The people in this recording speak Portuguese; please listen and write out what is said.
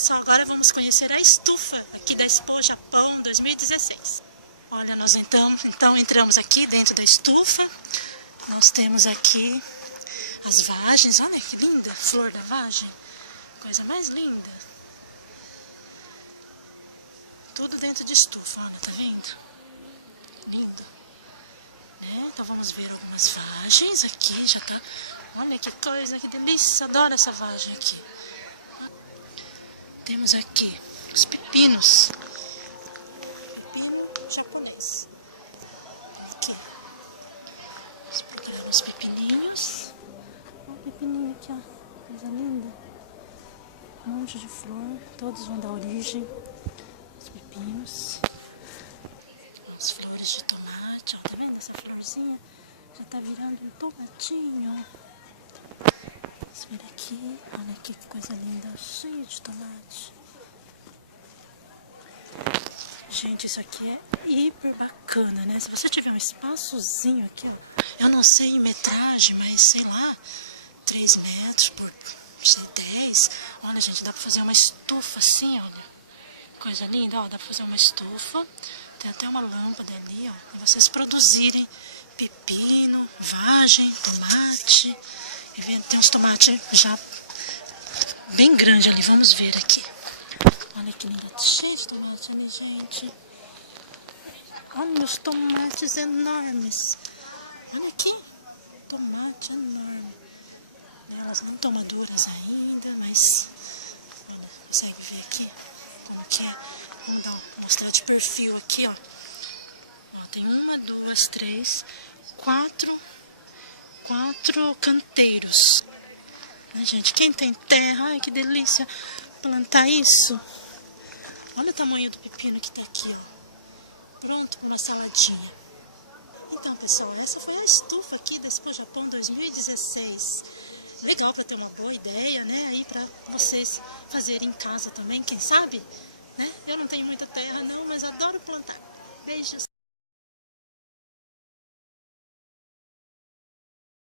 Pessoal, agora vamos conhecer a estufa aqui da Expo Japão 2016. Olha, nós então entramos aqui dentro da estufa. Nós temos aqui as vagens. Olha que linda, flor da vagem. Coisa mais linda. Tudo dentro de estufa, olha, tá vendo? Lindo. Então vamos ver algumas vagens aqui, já tá... Olha que coisa, que delícia, adoro essa vagem aqui. Temos aqui os pepinos. Pepino japonês. Aqui. Vamos pegar uns pepininhos. Olha o pepininho aqui, ó. Coisa linda. Um monte de flor. Todos vão dar origem aos pepinos. As flores de tomate. Ó, tá vendo essa florzinha? Já tá virando um tomatinho. Vamos ver aqui. Olha aqui que coisa linda. Cheio de tomate. Gente, isso aqui é hiper bacana, né? Se você tiver um espaçozinho aqui, ó, eu não sei em metragem, mas sei lá, 3 metros por 10. Olha, gente, dá pra fazer uma estufa assim, olha. Coisa linda, ó, dá pra fazer uma estufa. Tem até uma lâmpada ali, ó. E vocês produzirem pepino, vagem, tomate. E tem uns tomates já bem grandes ali, vamos ver aqui. Olha que lindo, cheio de tomate ali, gente. Olha os tomates enormes. Olha aqui, tomate enorme. Elas não estão maduras ainda, mas olha, consegue ver aqui como que é. Vamos mostrar de perfil aqui, ó. Tem 1, 2, 3, 4 canteiros. Né, gente, quem tem terra, ai que delícia plantar isso. Olha o tamanho do pepino que tá aqui, ó. Pronto para uma saladinha. Então, pessoal, essa foi a estufa aqui da Expo Japão 2016. Legal para ter uma boa ideia, né? Aí para vocês fazerem em casa também, quem sabe? Né? Eu não tenho muita terra não, mas adoro plantar. Beijos!